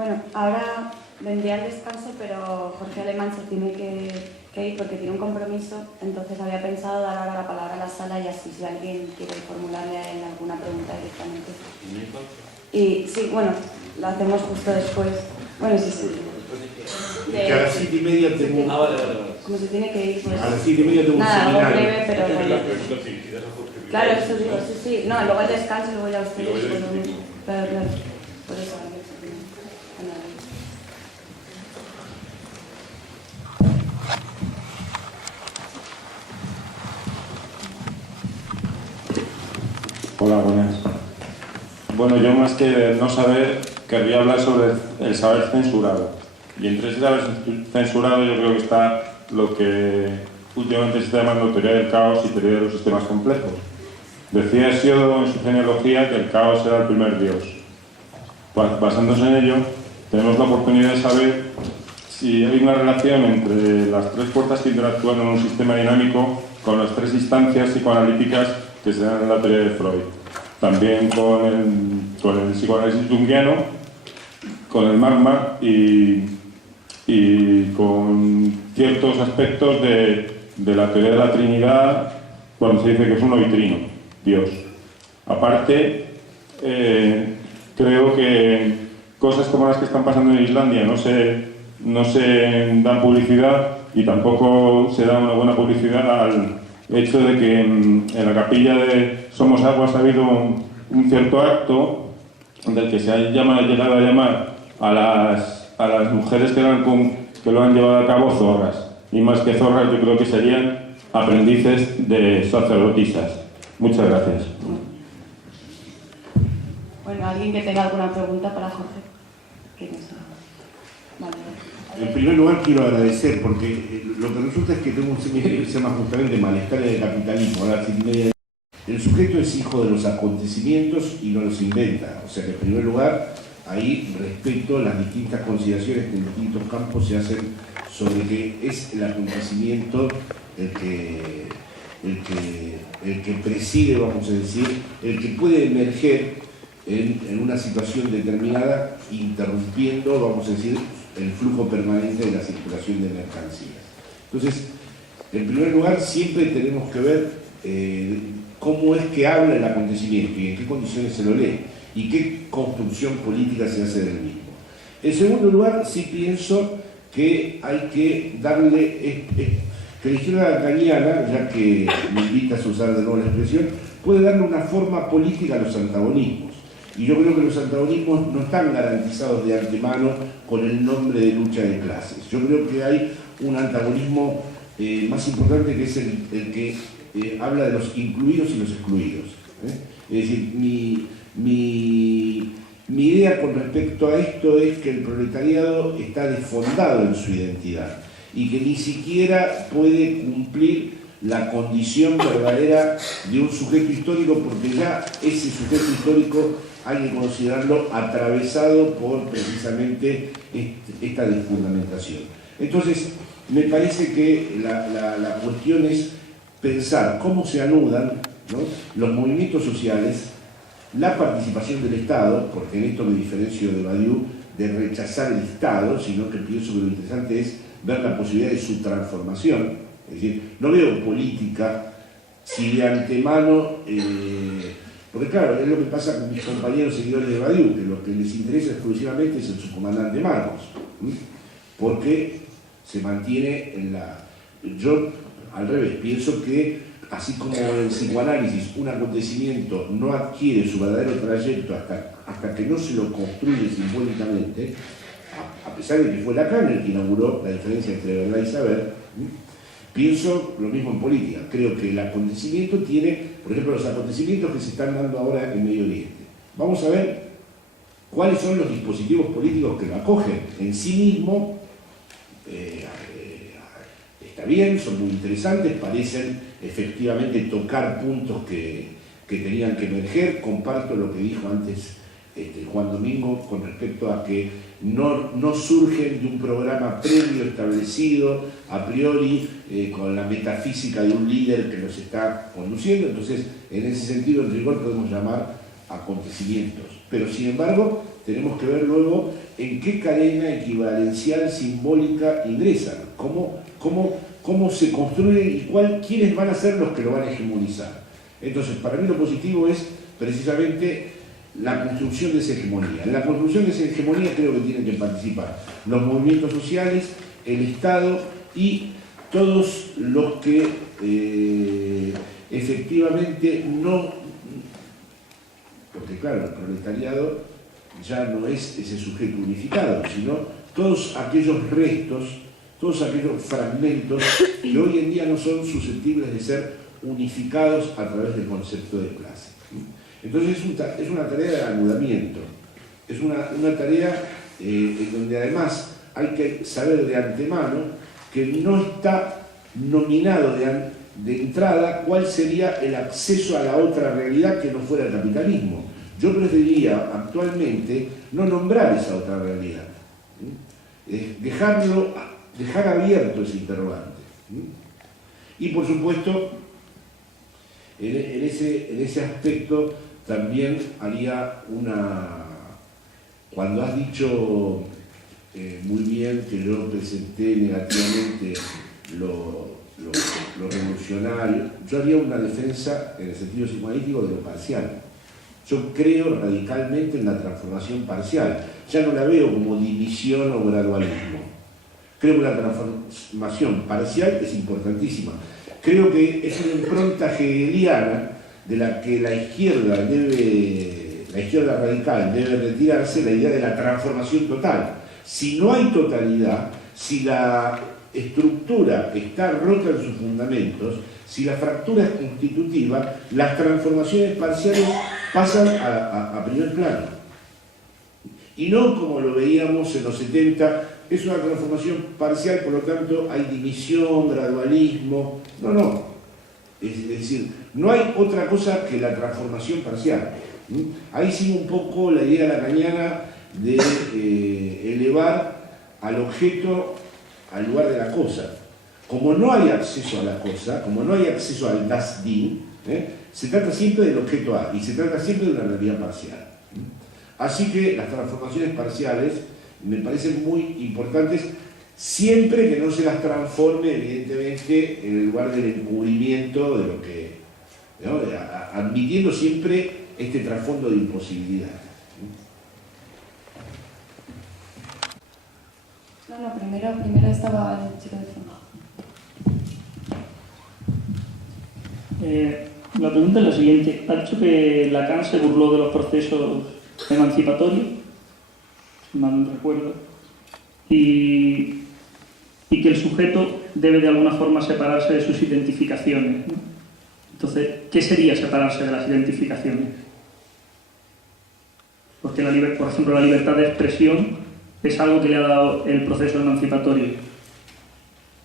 Bueno, ahora vendría el descanso, pero Jorge Alemán se tiene que ir porque tiene un compromiso, entonces había pensado dar ahora la palabra a la sala y así si alguien quiere formularle a él alguna pregunta directamente. Y sí, bueno, lo hacemos justo después. Bueno, sí, sí. Que a las 7:30 tengo... Vale. Como se tiene que ir, pues... A las 7:30 tengo un nada, seminario. algo breve, pero... Claro, eso digo, sí. No, luego el descanso y luego ya ustedes... Claro. Por eso... Hola, buenas. Bueno, yo más que no saber, querría hablar sobre el saber censurado. Y entre ese saber censurado yo creo que está lo que últimamente se está llamando teoría del caos y teoría de los sistemas complejos. Decía Hesíodo en su genealogía que el caos era el primer dios. Basándose en ello, tenemos la oportunidad de saber si hay una relación entre las tres fuerzas que interactúan en un sistema dinámico con las tres instancias psicoanalíticas que se dan en la teoría de Freud. También con el psicoanálisis junguiano, con el magma y con ciertos aspectos de la teoría de la Trinidad cuando se dice que es uno y trino, Dios. Aparte, creo que cosas como las que están pasando en Islandia no se dan publicidad y tampoco se da una buena publicidad al hecho de que en la capilla de Somos Aguas ha habido un cierto acto del que se ha llegado a llamar a las mujeres que lo han llevado a cabo zorras. Y más que zorras, yo creo que serían aprendices de sacerdotisas. Muchas gracias. Bueno, ¿alguien que tenga alguna pregunta para Jorge? Vale. En primer lugar quiero agradecer porque lo que resulta es que tengo un seminario que se llama justamente Malestar del Capitalismo. A las 7:30. El sujeto es hijo de los acontecimientos y no los inventa. O sea que en primer lugar, ahí respeto las distintas consideraciones que en distintos campos se hacen sobre que es el acontecimiento el que preside, vamos a decir, el que puede emerger en una situación determinada, interrumpiendo, vamos a decir, el flujo permanente de la circulación de mercancías. Entonces, en primer lugar, siempre tenemos que ver cómo es que habla el acontecimiento y en qué condiciones se lo lee y qué construcción política se hace del mismo. En segundo lugar, sí pienso que hay que darle, que la izquierda lacaniana, ya que me invitas a usar de nuevo la expresión, puede darle una forma política a los antagonismos. Y yo creo que los antagonismos no están garantizados de antemano con el nombre de lucha de clases. Yo creo que hay un antagonismo más importante que es el que habla de los incluidos y los excluidos. Es decir, mi idea con respecto a esto es que el proletariado está desfondado en su identidad y que ni siquiera puede cumplir la condición verdadera de un sujeto histórico, porque ya ese sujeto histórico hay que considerarlo atravesado por precisamente esta desfundamentación. Entonces, me parece que la cuestión es pensar cómo se anudan, ¿no?, los movimientos sociales, la participación del Estado, porque en esto me diferencio de Badiou, de rechazar el Estado, sino que pienso que lo interesante es ver la posibilidad de su transformación. Es decir, no veo política si de antemano, porque claro, es lo que pasa con mis compañeros seguidores de Badiou, que lo que les interesa exclusivamente es el subcomandante Marcos, porque se mantiene en la... Yo, al revés, pienso que, así como en el psicoanálisis un acontecimiento no adquiere su verdadero trayecto hasta que no se lo construye simbólicamente, a pesar de que fue Lacan el que inauguró la diferencia entre verdad y saber, pienso lo mismo en política. Creo que el acontecimiento tiene, por ejemplo, los acontecimientos que se están dando ahora en Medio Oriente. Vamos a ver cuáles son los dispositivos políticos que lo acogen. En sí mismo, está bien, son muy interesantes, parecen efectivamente tocar puntos que tenían que emerger. Comparto lo que dijo antes Juan Domingo con respecto a que no surgen de un programa previo establecido, a priori, con la metafísica de un líder que los está conduciendo. Entonces, en ese sentido, en rigor podemos llamar acontecimientos. Pero, sin embargo, tenemos que ver luego en qué cadena equivalencial simbólica ingresan, cómo se construye y quiénes van a ser los que lo van a hegemonizar. Entonces, para mí lo positivo es precisamente la construcción de esa hegemonía. En la construcción de esa hegemonía creo que tienen que participar los movimientos sociales, el Estado y todos los que efectivamente no, porque claro, el proletariado ya no es ese sujeto unificado, sino todos aquellos restos, todos aquellos fragmentos que hoy en día no son susceptibles de ser unificados a través del concepto de clase. Entonces es una tarea de anudamiento, es una tarea en donde además hay que saber de antemano que no está nominado de entrada cuál sería el acceso a la otra realidad que no fuera el capitalismo. Yo preferiría actualmente no nombrar esa otra realidad, dejar abierto ese interrogante. Y por supuesto, en ese aspecto también haría cuando has dicho muy bien que yo presenté negativamente lo revolucionario, yo haría una defensa en el sentido psicoanalítico de lo parcial. Yo creo radicalmente en la transformación parcial. Ya no la veo como división o gradualismo. Creo que la transformación parcial es importantísima. Creo que es una impronta hegeliana de la que la izquierda radical debe retirarse, la idea de la transformación total. Si no hay totalidad, si la estructura está rota en sus fundamentos, si la fractura es constitutiva, las transformaciones parciales pasan a primer plano. Y no como lo veíamos en los 70, es una transformación parcial, por lo tanto hay división, gradualismo. No. Es decir, no hay otra cosa que la transformación parcial. Ahí sigue un poco la idea lacaniana de elevar al objeto al lugar de la cosa. Como no hay acceso a la cosa, como no hay acceso al das Ding, se trata siempre del objeto A y se trata siempre de una realidad parcial. Así que las transformaciones parciales me parecen muy importantes, siempre que no se las transforme, evidentemente, en el lugar del encubrimiento de lo que, ¿no? Admitiendo siempre este trasfondo de imposibilidad. No, primero estaba el chico de fondo. La pregunta es la siguiente. Ha dicho que Lacan se burló de los procesos emancipatorios, si mal no recuerdo, y que el sujeto debe de alguna forma separarse de sus identificaciones, ¿no? Entonces, ¿qué sería separarse de las identificaciones? Porque, por ejemplo, la libertad de expresión es algo que le ha dado el proceso emancipatorio.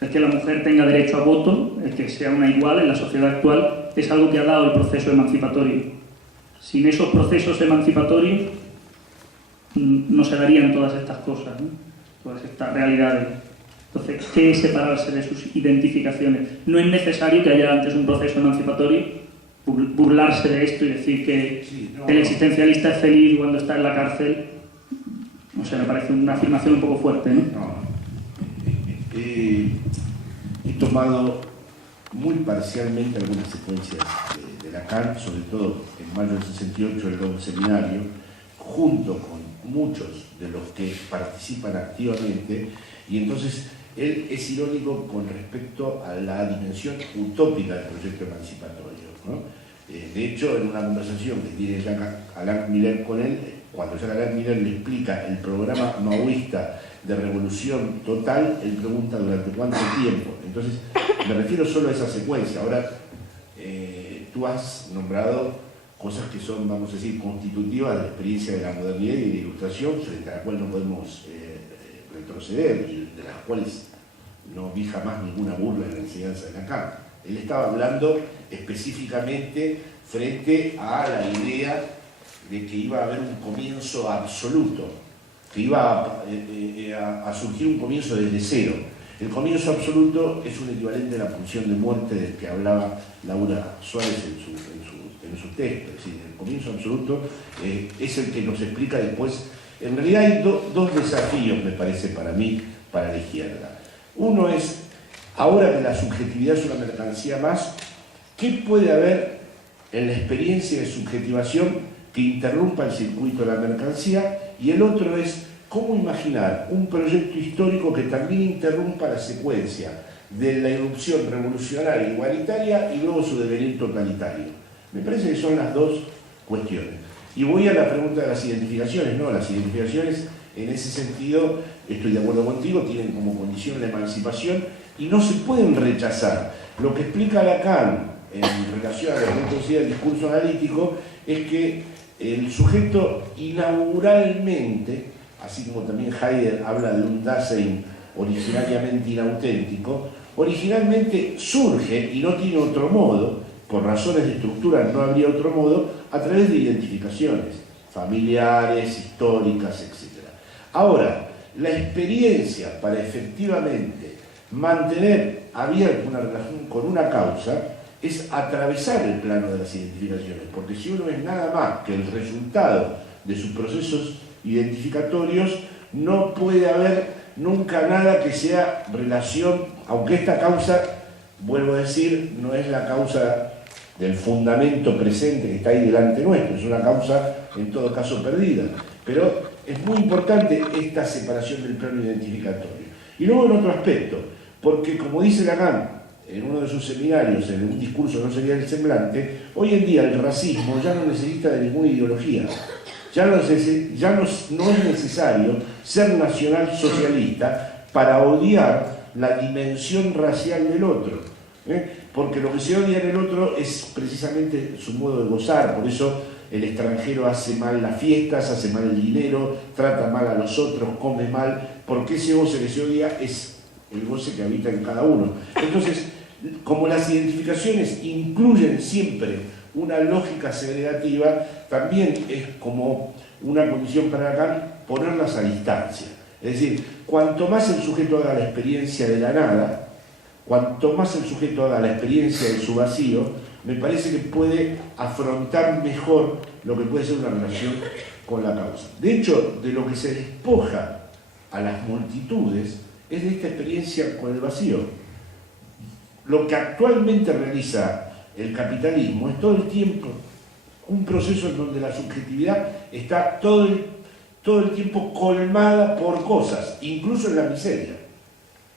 El que la mujer tenga derecho a voto, el que sea una igual en la sociedad actual, es algo que ha dado el proceso emancipatorio. Sin esos procesos emancipatorios no se darían todas estas cosas, ¿no? Todas estas realidades. Entonces, ¿qué es separarse de sus identificaciones? No es necesario que haya antes un proceso emancipatorio, burlarse de esto y decir que el existencialista es feliz cuando está en la cárcel. O sea, me parece una afirmación un poco fuerte, ¿no? He tomado muy parcialmente algunas secuencias de Lacan, sobre todo en mayo del 68, el Don Seminario, junto con muchos de los que participan activamente, y entonces él es irónico con respecto a la dimensión utópica del proyecto emancipatorio, ¿no? De hecho, en una conversación que tiene Jacques Alain Miller con él, cuando Jacques Alain Miller le explica el programa maoísta de revolución total, él pregunta durante cuánto tiempo. Entonces, me refiero solo a esa secuencia. Ahora, tú has nombrado cosas que son, vamos a decir, constitutivas de la experiencia de la modernidad y de la ilustración, frente a la cual no podemos retroceder, y de las cuales no vi jamás ninguna burla en la enseñanza de Lacan. Él estaba hablando específicamente frente a la idea de que iba a haber un comienzo absoluto, que iba a surgir un comienzo desde cero. El comienzo absoluto es un equivalente a la pulsión de muerte del que hablaba Laura Suárez en su texto. Es decir, el comienzo absoluto es el que nos explica después En realidad hay dos desafíos, me parece, para mí, para la izquierda. Uno es, ahora que la subjetividad es una mercancía más, ¿qué puede haber en la experiencia de subjetivación que interrumpa el circuito de la mercancía? Y el otro es, ¿cómo imaginar un proyecto histórico que también interrumpa la secuencia de la irrupción revolucionaria igualitaria y luego su devenir totalitario? Me parece que son las dos cuestiones. Y voy a la pregunta de las identificaciones. No, las identificaciones, en ese sentido, estoy de acuerdo contigo, tienen como condición la emancipación y no se pueden rechazar. Lo que explica Lacan en relación a lo que considera el discurso analítico es que el sujeto inauguralmente, así como también Heidegger habla de un Dasein originariamente inauténtico, originalmente surge y no tiene otro modo, por razones de estructura no habría otro modo, a través de identificaciones familiares, históricas, etc. Ahora, la experiencia para efectivamente mantener abierta una relación con una causa es atravesar el plano de las identificaciones, porque si uno es nada más que el resultado de sus procesos identificatorios, no puede haber nunca nada que sea relación, aunque esta causa, vuelvo a decir, no es la causa del fundamento presente que está ahí delante nuestro, es una causa en todo caso perdida, pero es muy importante esta separación del plano identificatorio. Y luego en otro aspecto, porque como dice Lacan en uno de sus seminarios, en un discurso no sería el semblante, hoy en día el racismo ya no necesita de ninguna ideología. Ya no es necesario ser nacional socialista para odiar la dimensión racial del otro. Porque lo que se odia en el otro es precisamente su modo de gozar. Por eso el extranjero hace mal las fiestas, hace mal el dinero, trata mal a los otros, come mal, porque ese goce que se odia es el goce que habita en cada uno. Entonces, como las identificaciones incluyen siempre una lógica segregativa, también es como una condición para Lacan ponerlas a distancia. Es decir, cuanto más el sujeto haga la experiencia de la nada, cuanto más el sujeto haga la experiencia de su vacío, me parece que puede afrontar mejor lo que puede ser una relación con la causa. De hecho, de lo que se despoja a las multitudes es de esta experiencia con el vacío. Lo que actualmente realiza el capitalismo es todo el tiempo un proceso en donde la subjetividad está todo el tiempo colmada por cosas, incluso en la miseria.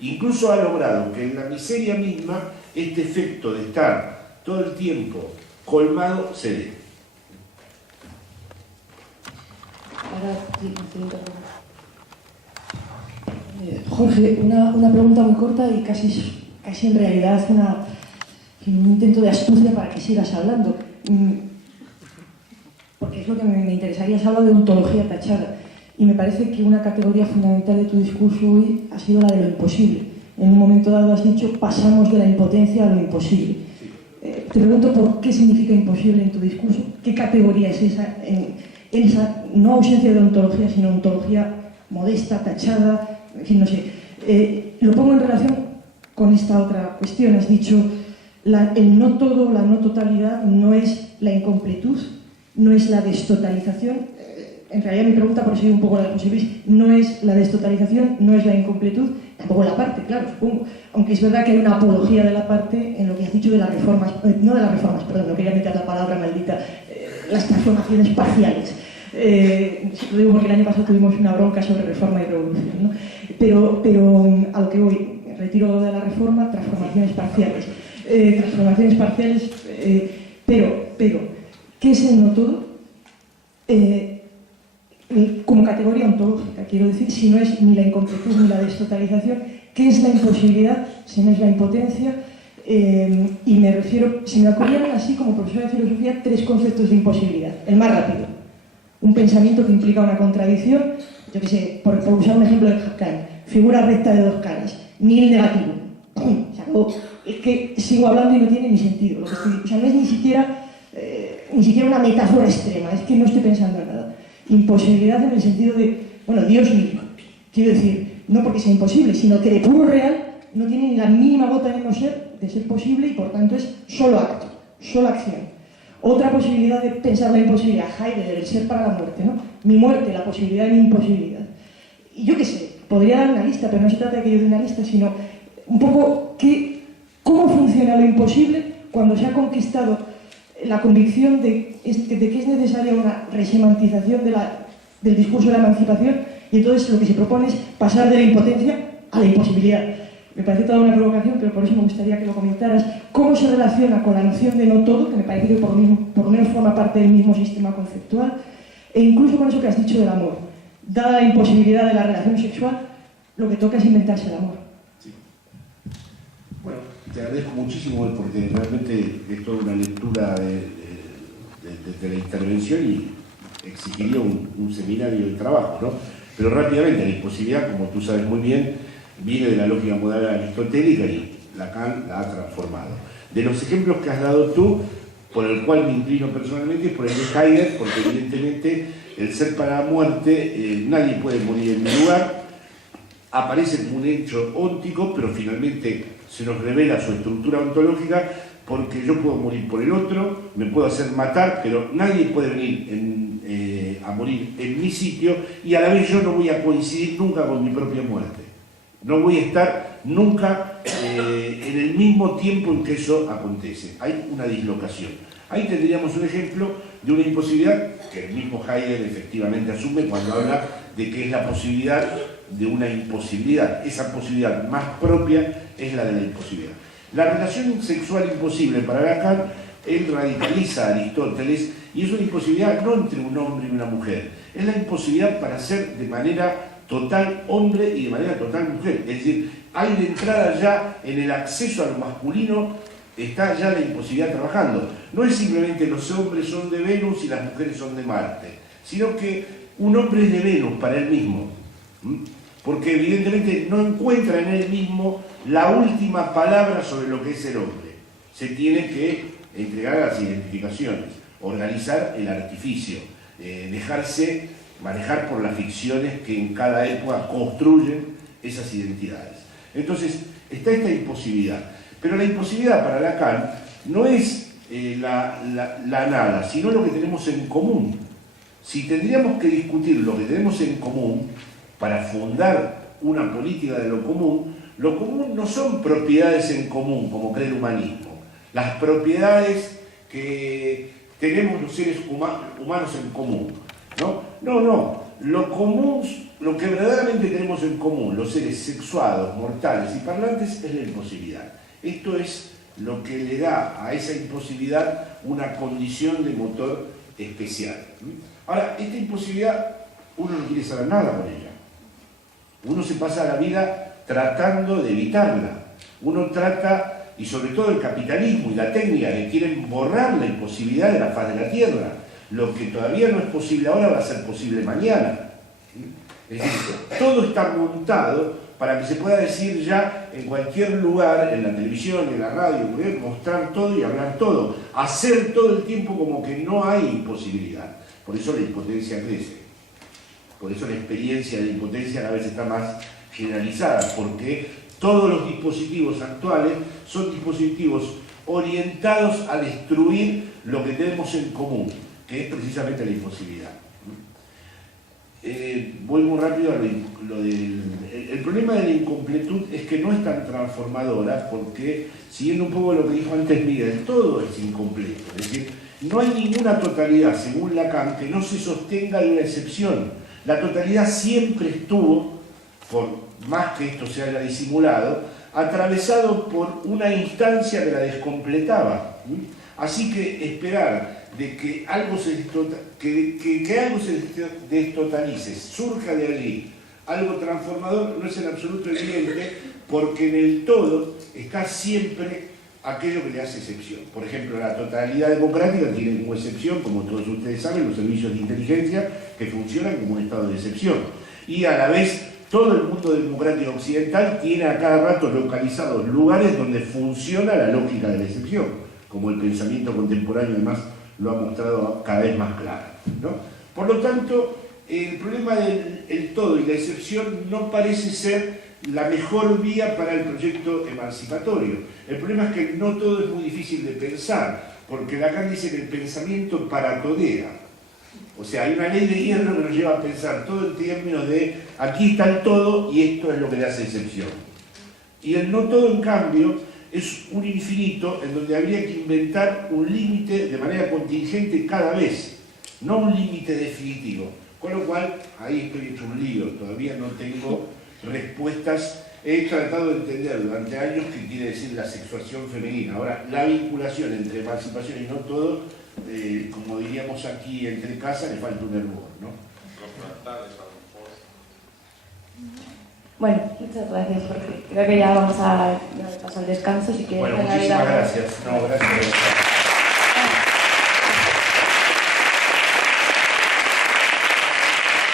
Incluso ha logrado que en la miseria misma este efecto de estar todo el tiempo colmado se dé. Jorge, una pregunta muy corta y casi en realidad un intento de astucia para que sigas hablando. Porque es lo que me interesaría. Has hablado de ontología tachada. Y me parece que una categoría fundamental de tu discurso hoy ha sido la de lo imposible. En un momento dado has dicho, pasamos de la impotencia a lo imposible. Te pregunto por qué significa imposible en tu discurso. ¿Qué categoría es esa? En esa no ausencia de ontología, sino ontología modesta, tachada, en fin, no sé. Lo pongo en relación con esta otra cuestión. Has dicho, el no todo, la no totalidad, no es la incompletud, no es la destotalización. En realidad mi pregunta, por seguir un poco la de José Luis, no es la destotalización, no es la incompletud, tampoco la parte, claro, supongo. Aunque es verdad que hay una apología de la parte en lo que has dicho de las reformas, no de las reformas, perdón, no quería meter la palabra maldita, las transformaciones parciales. Lo digo porque el año pasado tuvimos una bronca sobre reforma y revolución, ¿no? Pero a lo que voy, retiro de la reforma, transformaciones parciales. Pero, ¿qué es el no todo? Como categoría ontológica, quiero decir, si no es ni la incompletud ni la destotalización, ¿qué es la imposibilidad si no es la impotencia? Y me refiero, se me ocurrieron así como profesora de filosofía 3 conceptos de imposibilidad. El más rápido, un pensamiento que implica una contradicción, yo qué sé, por usar un ejemplo de Kant, figura recta de 2 caras, nil negativo, ¡pum! Se acabó. Es que sigo hablando y no tiene ni sentido. O sea, no es ni siquiera una metáfora extrema, es que no estoy pensando en nada. Imposibilidad en el sentido de, bueno, Dios mismo. Quiero decir, no porque sea imposible, sino que de puro real no tiene ni la mínima gota de no ser, de ser posible, y por tanto es solo acto, solo acción. Otra posibilidad de pensar la imposibilidad, Heidegger, el ser para la muerte, ¿no? Mi muerte, la posibilidad de mi imposibilidad. Y yo qué sé, podría dar una lista, pero no se trata de que yo dé una lista, sino un poco cómo funciona lo imposible cuando se ha conquistado la convicción de que es necesaria una resemantización del discurso de la emancipación, y entonces lo que se propone es pasar de la impotencia a la imposibilidad. Me parece toda una provocación, pero por eso me gustaría que lo comentaras. ¿Cómo se relaciona con la noción de no todo, que me parece que por lo menos forma parte del mismo sistema conceptual, e incluso con eso que has dicho del amor? Dada la imposibilidad de la relación sexual, lo que toca es inventarse el amor. Sí. Bueno, te agradezco muchísimo porque realmente es toda una lectura de la intervención y exigiría un seminario de trabajo, ¿no? Pero rápidamente, la imposibilidad, como tú sabes muy bien, viene de la lógica modal aristotélica y Lacan la ha transformado. De los ejemplos que has dado tú, por el cual me inclino personalmente, es por el de Heidegger, porque evidentemente el ser para la muerte, nadie puede morir en mi lugar, aparece como un hecho óntico, pero finalmente se nos revela su estructura ontológica, porque yo puedo morir por el otro, me puedo hacer matar, pero nadie puede venir a morir en mi sitio, y a la vez yo no voy a coincidir nunca con mi propia muerte. No voy a estar nunca en el mismo tiempo en que eso acontece. Hay una dislocación. Ahí tendríamos un ejemplo de una imposibilidad que el mismo Heidegger efectivamente asume cuando habla de que es la posibilidad de una imposibilidad. Esa posibilidad más propia es la de la imposibilidad. La relación sexual imposible para Lacan, él radicaliza a Aristóteles, y es una imposibilidad no entre un hombre y una mujer, es la imposibilidad para ser de manera total hombre y de manera total mujer. Es decir, hay de entrada ya en el acceso a lo masculino, está ya la imposibilidad trabajando. No es simplemente los hombres son de Venus y las mujeres son de Marte, sino que un hombre es de Venus para él mismo, porque evidentemente no encuentra en él mismo la última palabra sobre lo que es el hombre. Se tiene que entregar a las identificaciones, organizar el artificio, dejarse manejar por las ficciones que en cada época construyen esas identidades. Entonces, está esta imposibilidad. Pero la imposibilidad para Lacan no es la nada, sino lo que tenemos en común. Si tendríamos que discutir lo que tenemos en común para fundar una política de lo común no son propiedades en común, como cree el humanismo. Las propiedades que tenemos los seres humanos en común. No. Lo común, lo que verdaderamente tenemos en común, los seres sexuados, mortales y parlantes, es la imposibilidad. Esto es lo que le da a esa imposibilidad una condición de motor especial. Ahora, esta imposibilidad, uno no quiere saber nada con ella. Uno se pasa la vida tratando de evitarla. Uno trata, y sobre todo el capitalismo y la técnica, que quieren borrar la imposibilidad de la faz de la Tierra. Lo que todavía no es posible ahora va a ser posible mañana. Es decir, todo está montado para que se pueda decir ya en cualquier lugar, en la televisión, en la radio, mostrar todo y hablar todo. Hacer todo el tiempo como que no hay imposibilidad. Por eso la impotencia crece. Por eso la experiencia de impotencia cada vez está más generalizada, porque todos los dispositivos actuales son dispositivos orientados a destruir lo que tenemos en común, que es precisamente la imposibilidad. Voy muy rápido a lo del... El problema de la incompletud es que no es tan transformadora, porque, siguiendo un poco lo que dijo antes Miguel, todo es incompleto. Es decir, no hay ninguna totalidad, según Lacan, que no se sostenga de una excepción. La totalidad siempre estuvo, por más que esto se haya disimulado, atravesado por una instancia que la descompletaba. Así que esperar de que algo se destotalice, surja de allí algo transformador, no es en absoluto evidente, porque en el todo está siempre aquello que le hace excepción. Por ejemplo, la totalidad democrática tiene como excepción, como todos ustedes saben, los servicios de inteligencia que funcionan como un estado de excepción. Y a la vez, todo el mundo democrático occidental tiene a cada rato localizados lugares donde funciona la lógica de la excepción, como el pensamiento contemporáneo además lo ha mostrado cada vez más claro, ¿no? Por lo tanto, el problema del todo y la excepción no parece ser la mejor vía para el proyecto emancipatorio. El problema es que no todo es muy difícil de pensar, porque Lacan dice que el pensamiento paratodea. O sea, hay una ley de hierro que nos lleva a pensar todo en términos de aquí está el todo y esto es lo que le hace excepción. Y el no todo, en cambio, es un infinito en donde habría que inventar un límite de manera contingente cada vez, no un límite definitivo. Con lo cual, ahí estoy hecho un lío, todavía no tengo respuestas. He tratado de entender durante años qué quiere decir la sexuación femenina. Ahora, la vinculación entre emancipación y no todo, como diríamos aquí entre casa, le falta un hervor, ¿no? Los fractales, a lo mejor. Bueno, muchas gracias, Jorge. Creo que ya vamos a pasar al descanso. Si quieres Bueno, añadir muchísimas algo. gracias. No, gracias.